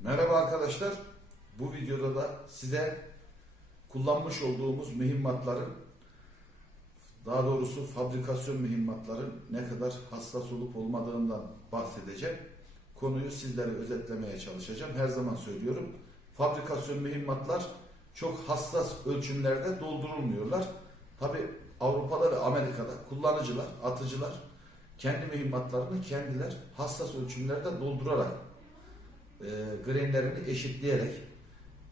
Merhaba arkadaşlar. Bu videoda da size kullanmış olduğumuz mühimmatların daha doğrusu fabrikasyon mühimmatların ne kadar hassas olup olmadığından bahsedeceğim. Konuyu sizlere özetlemeye çalışacağım. Her zaman söylüyorum. Fabrikasyon mühimmatlar çok hassas ölçümlerde doldurulmuyorlar. Tabi Avrupa'da ve Amerika'da kullanıcılar, atıcılar kendi mühimmatlarını kendiler hassas ölçümlerde doldurarak e, grainlerini eşitleyerek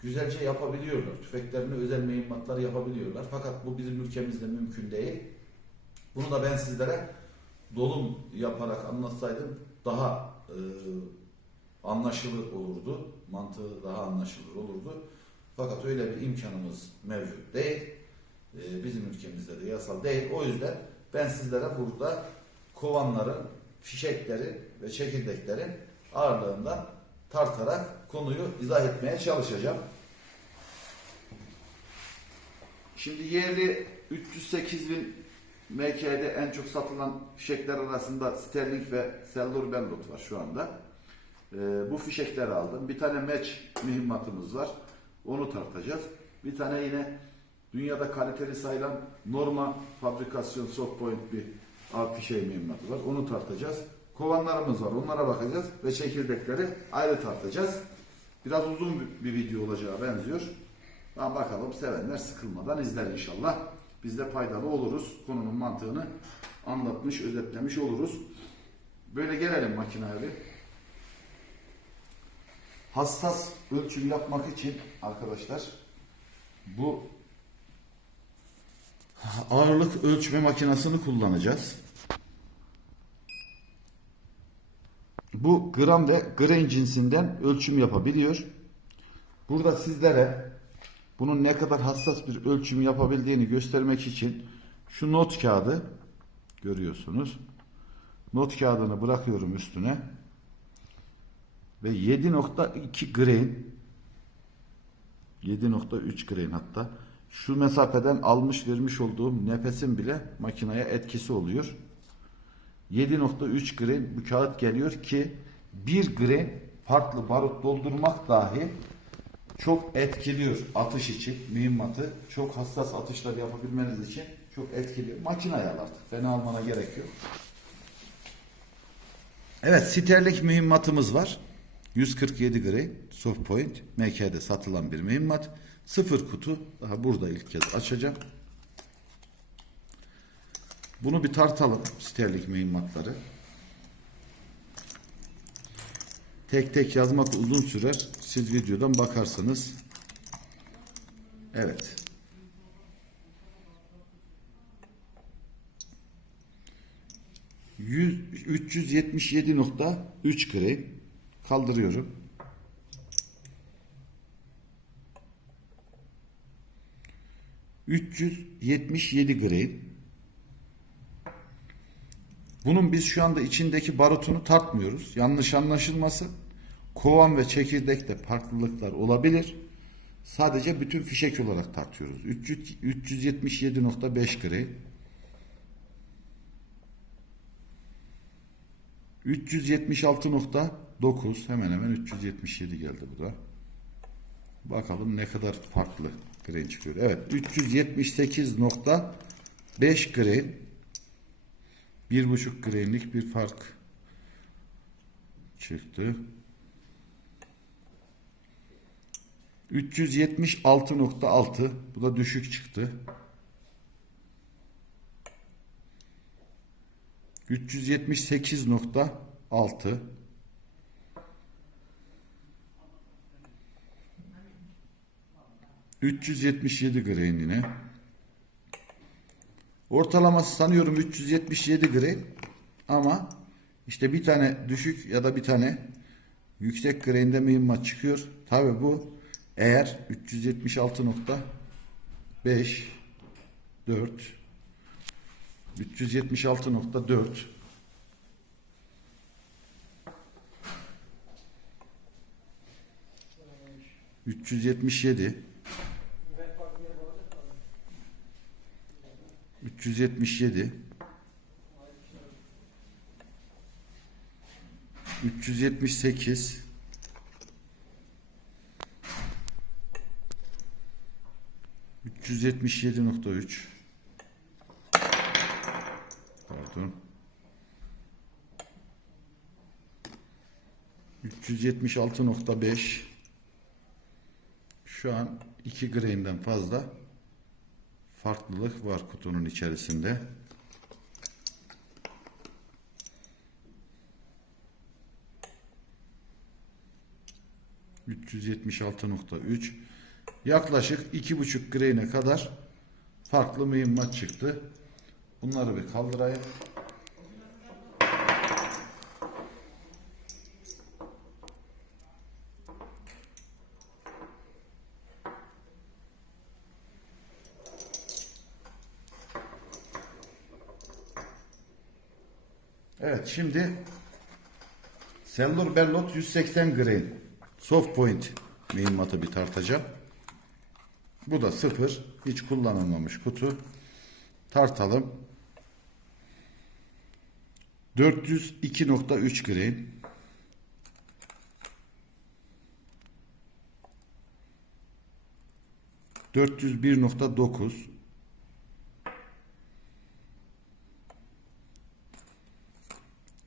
güzelce yapabiliyorlar. Tüfeklerini özel mühimmatlar yapabiliyorlar. Fakat bu bizim ülkemizde mümkün değil. Bunu da ben sizlere dolum yaparak anlatsaydım daha e, anlaşılır olurdu. Mantığı daha anlaşılır olurdu. Fakat öyle bir imkanımız mevcut değil. E, bizim ülkemizde de yasal değil. O yüzden ben sizlere burada kovanların, fişekleri ve çekirdeklerin ağırlığından tartarak konuyu izah etmeye çalışacağım. Şimdi yerli 308 bin MK'de en çok satılan fişekler arasında Sterling ve Sellur Bellot var şu anda. Ee, bu fişekleri aldım. Bir tane match mühimmatımız var. Onu tartacağız. Bir tane yine dünyada kaliteli sayılan norma fabrikasyon soft point bir av fişeği mühimmatı var. Onu tartacağız. Kovanlarımız var. Onlara bakacağız ve çekirdekleri ayrı tartacağız. Biraz uzun bir video olacağı benziyor. Ama bakalım sevenler sıkılmadan izler inşallah. Biz de faydalı oluruz. Konunun mantığını anlatmış, özetlemiş oluruz. Böyle gelelim makineye bir. Hassas ölçüm yapmak için arkadaşlar bu ağırlık ölçme makinesini kullanacağız. Bu gram ve grain cinsinden ölçüm yapabiliyor. Burada sizlere bunun ne kadar hassas bir ölçüm yapabildiğini göstermek için şu not kağıdı görüyorsunuz. Not kağıdını bırakıyorum üstüne. Ve 7.2 grain 7.3 grain hatta şu mesafeden almış vermiş olduğum nefesin bile makineye etkisi oluyor. 7.3 grain bu kağıt geliyor ki 1 grain farklı barut doldurmak dahi çok etkiliyor atış için mühimmatı. Çok hassas atışlar yapabilmeniz için çok etkili. Makine ayarlı artık. Fena almana gerek yok. Evet Sterling mühimmatımız var. 147 grain soft point MK'de satılan bir mühimmat. Sıfır kutu. Daha burada ilk kez açacağım. Bunu bir tartalım sterlik mühimmatları. Tek tek yazmak uzun sürer. Siz videodan bakarsınız. Evet. Yüz- 377.3 gram kaldırıyorum. ...377 gram. Bunun biz şu anda içindeki barutunu tartmıyoruz. Yanlış anlaşılmasın. Kovan ve çekirdekte farklılıklar olabilir. Sadece bütün fişek olarak tartıyoruz. 300 377.5 gram. 376.9 hemen hemen 377 geldi bu da. Bakalım ne kadar farklı grain çıkıyor. Evet 378.5 grain bir buçuk grainlik bir fark çıktı. 376.6 bu da düşük çıktı. 378.6 377 grain yine. Ortalaması sanıyorum 377 grain ama işte bir tane düşük ya da bir tane yüksek grainde mühimmat çıkıyor. Tabi bu eğer 376.5 4 376.4 377 377 378 377.3 Pardon. 376.5 Şu an 2 grain'den fazla farklılık var kutunun içerisinde. ...376.3... ...yaklaşık 2,5 grain'e kadar... ...farklı mühimmat çıktı. Bunları bir kaldırayım. Evet şimdi Sellor Bellot 180 grain soft point mühimmatı bir tartacağım. Bu da sıfır. Hiç kullanılmamış kutu. Tartalım. 402.3 grain. Dört yüz bir nokta dokuz.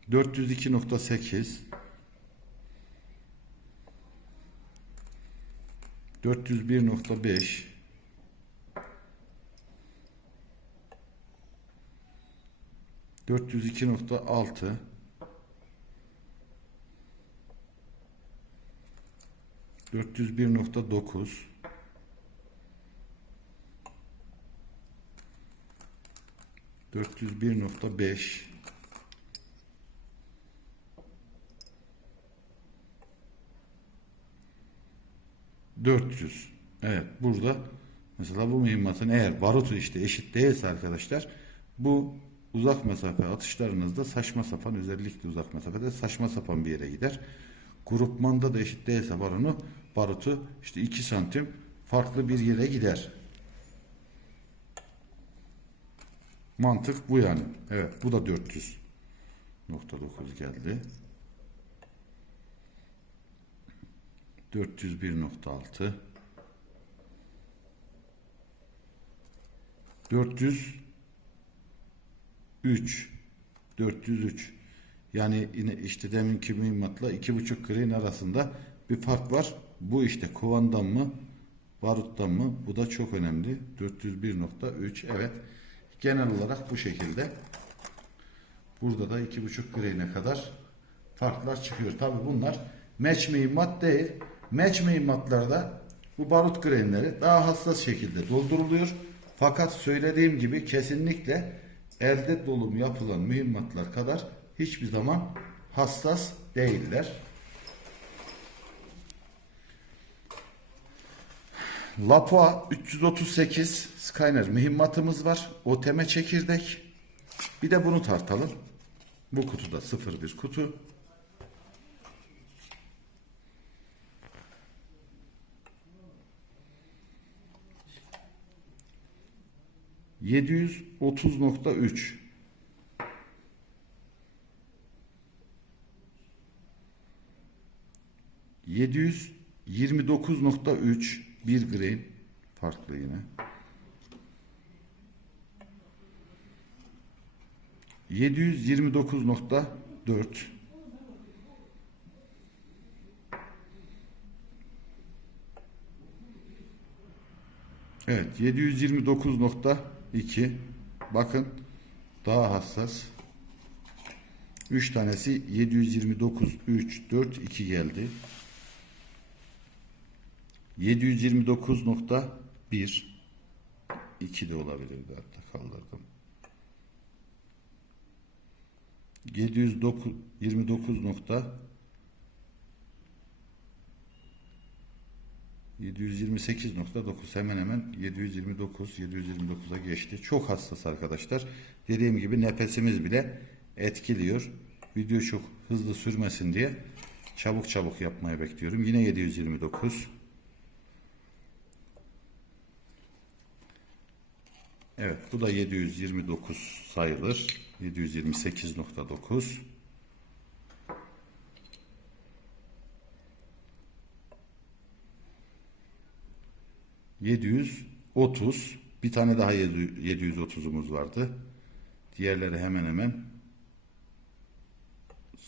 402.8 401.5 402.6 401.9 401.5 400 Evet burada mesela bu mühimmatın eğer barutu işte eşit değilse arkadaşlar bu uzak mesafe atışlarınızda saçma sapan özellikle uzak mesafede saçma sapan bir yere gider. Grupmanda da eşit değilse baronu barutu işte 2 santim farklı bir yere gider. Mantık bu yani. Evet bu da 400 nokta 9 geldi. 401.6 400 3 403 yani yine işte deminki mühimmatla 2,5 grain arasında bir fark var. Bu işte kovandan mı baruttan mı? Bu da çok önemli. 401.3 evet. Genel olarak bu şekilde. Burada da 2,5 grain'e kadar farklar çıkıyor. Tabi bunlar match mühimmat değil. Match mühimmatlarda bu barut grainleri daha hassas şekilde dolduruluyor. Fakat söylediğim gibi kesinlikle elde dolum yapılan mühimmatlar kadar hiçbir zaman hassas değiller. Lapua 338 Skyner mühimmatımız var. OTM çekirdek. Bir de bunu tartalım. Bu kutuda 01 kutu. 730.3 729.3 1 grain farklı yine. 729.4 Evet 729.4 dokuz nokta dört. Evet 729.2 bakın daha hassas. 3 tanesi 729 3 4 2 geldi. 729.1 2 de olabilirdi hatta kaldırdım. 729 29 nokta 728.9 hemen hemen 729 729'a geçti. Çok hassas arkadaşlar. Dediğim gibi nefesimiz bile etkiliyor. Video çok hızlı sürmesin diye çabuk çabuk yapmayı bekliyorum. Yine 729. Evet bu da 729 sayılır. 728.9 700 30. Bir tane daha 730'umuz vardı. Diğerleri hemen hemen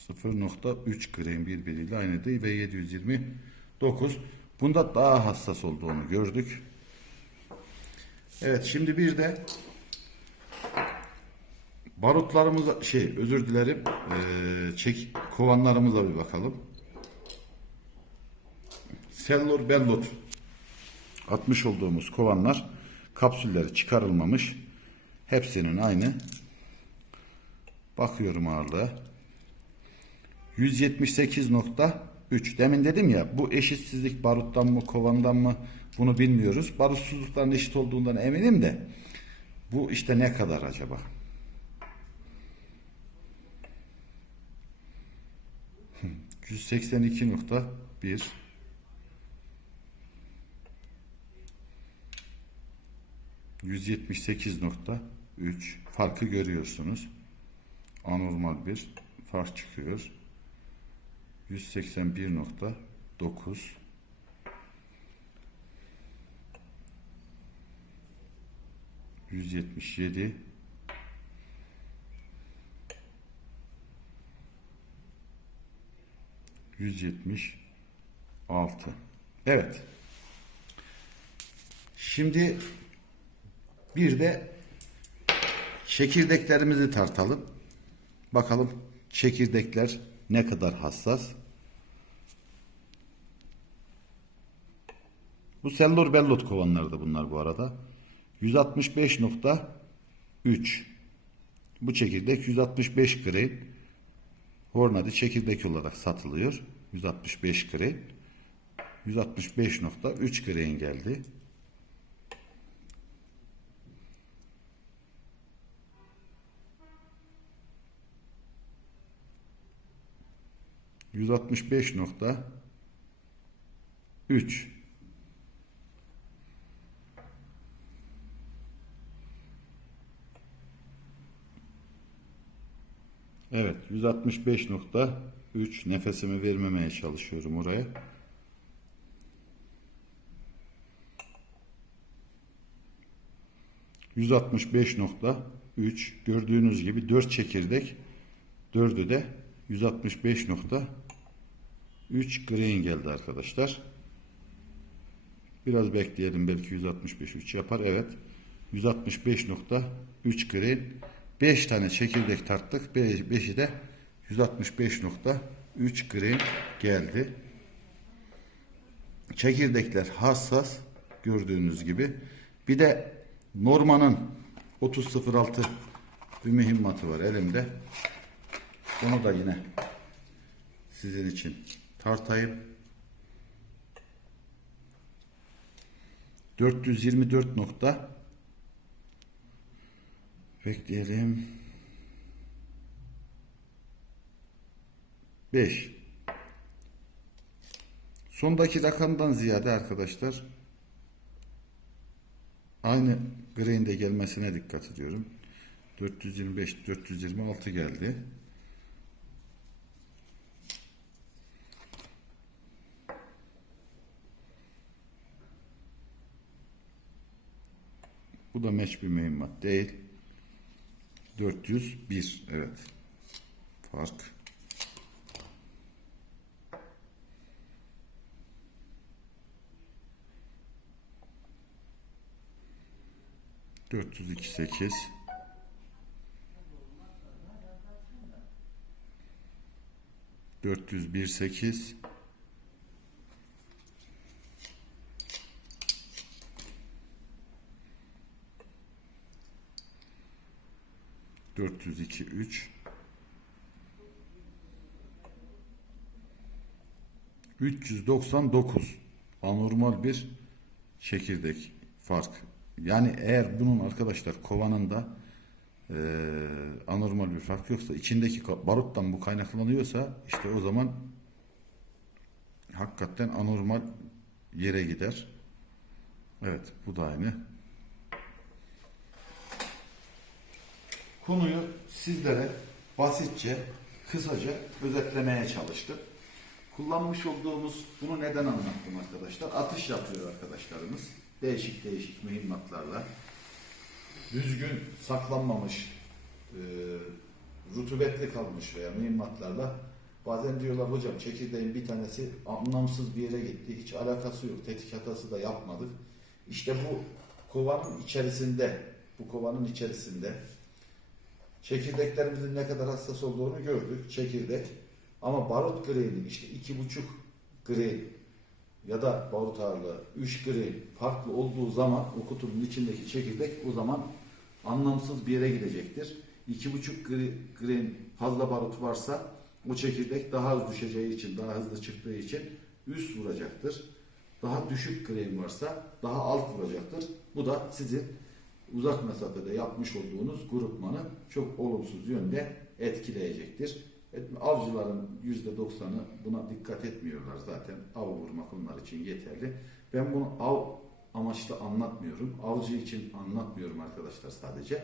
0.3 gram birbiriyle aynıydı ve 729. Bunda daha hassas olduğunu gördük. Evet şimdi bir de barutlarımıza şey özür dilerim eee, çek kovanlarımıza bir bakalım. Sellor bellot atmış olduğumuz kovanlar kapsülleri çıkarılmamış. Hepsinin aynı. Bakıyorum ağırlığı. 178.3. Demin dedim ya bu eşitsizlik baruttan mı kovandan mı bunu bilmiyoruz. Barutsuzlukların eşit olduğundan eminim de bu işte ne kadar acaba? %82.1 178.3 farkı görüyorsunuz. Anormal bir fark çıkıyor. 181.9 177 176 Evet. Şimdi bir de çekirdeklerimizi tartalım. Bakalım çekirdekler ne kadar hassas. Bu sellor bellot kovanları da bunlar bu arada. 165.3 Bu çekirdek 165 gram. Hornady çekirdek olarak satılıyor. 165 gram. 165.3 gram geldi. Yüz altmış beş nokta üç. Evet, 165.3 nefesimi vermemeye çalışıyorum oraya. %65.3 gördüğünüz gibi 4 çekirdek 4'ü de 165.3 grain geldi arkadaşlar. Biraz bekleyelim belki 165.3 yapar. Evet. 165.3 grain 5 tane çekirdek tarttık. 5'i de 165.3 gram geldi. Çekirdekler hassas gördüğünüz gibi. Bir de Norma'nın 3006 bir mühimmatı var elimde. Onu da yine sizin için tartayım. 424 nokta Bekleyelim. 5. Sondaki rakamdan ziyade arkadaşlar aynı grain'de gelmesine dikkat ediyorum. 425 426 geldi. Bu da meç bir mühimmat değil. 401 evet. Fark. Dört yüz iki sekiz. Dört yüz bir sekiz. Dört yüz iki üç. 399 anormal bir çekirdek fark. Yani eğer bunun arkadaşlar kovanında e, anormal bir fark yoksa içindeki baruttan bu kaynaklanıyorsa işte o zaman hakikaten anormal yere gider. Evet bu da aynı. Konuyu sizlere basitçe, kısaca özetlemeye çalıştım. kullanmış olduğumuz bunu neden anlattım arkadaşlar? Atış yapıyor arkadaşlarımız. Değişik değişik mühimmatlarla. Düzgün saklanmamış, e, rutubetli kalmış veya mühimmatlarla bazen diyorlar hocam çekirdeğin bir tanesi anlamsız bir yere gitti. Hiç alakası yok. Tetik hatası da yapmadık. İşte bu kovanın içerisinde bu kovanın içerisinde çekirdeklerimizin ne kadar hassas olduğunu gördük. Çekirdek ama barut greyinin işte iki buçuk grey ya da barut ağırlığı 3 grey farklı olduğu zaman o kutunun içindeki çekirdek o zaman anlamsız bir yere gidecektir. 2,5 gre- grain fazla barut varsa o çekirdek daha hızlı düşeceği için, daha hızlı çıktığı için üst vuracaktır. Daha düşük grain varsa daha alt vuracaktır. Bu da sizin uzak mesafede yapmış olduğunuz grupmanı çok olumsuz yönde etkileyecektir. Et- Avcıların %90'ı buna dikkat etmiyorlar zaten. Av vurmak onlar için yeterli. Ben bunu av amaçlı anlatmıyorum. Avcı için anlatmıyorum arkadaşlar sadece.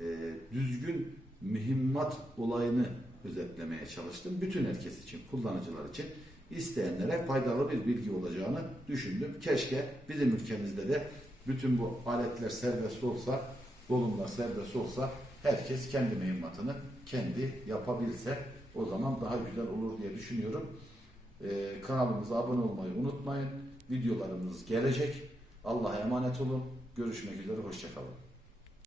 Ee, düzgün mühimmat olayını özetlemeye çalıştım. Bütün herkes için, kullanıcılar için isteyenlere faydalı bir bilgi olacağını düşündüm. Keşke bizim ülkemizde de bütün bu aletler serbest olsa, dolumlar serbest olsa herkes kendi mühimmatını kendi yapabilse o zaman daha güzel olur diye düşünüyorum. Ee, kanalımıza abone olmayı unutmayın. Videolarımız gelecek. Allah'a emanet olun. Görüşmek üzere. Hoşçakalın.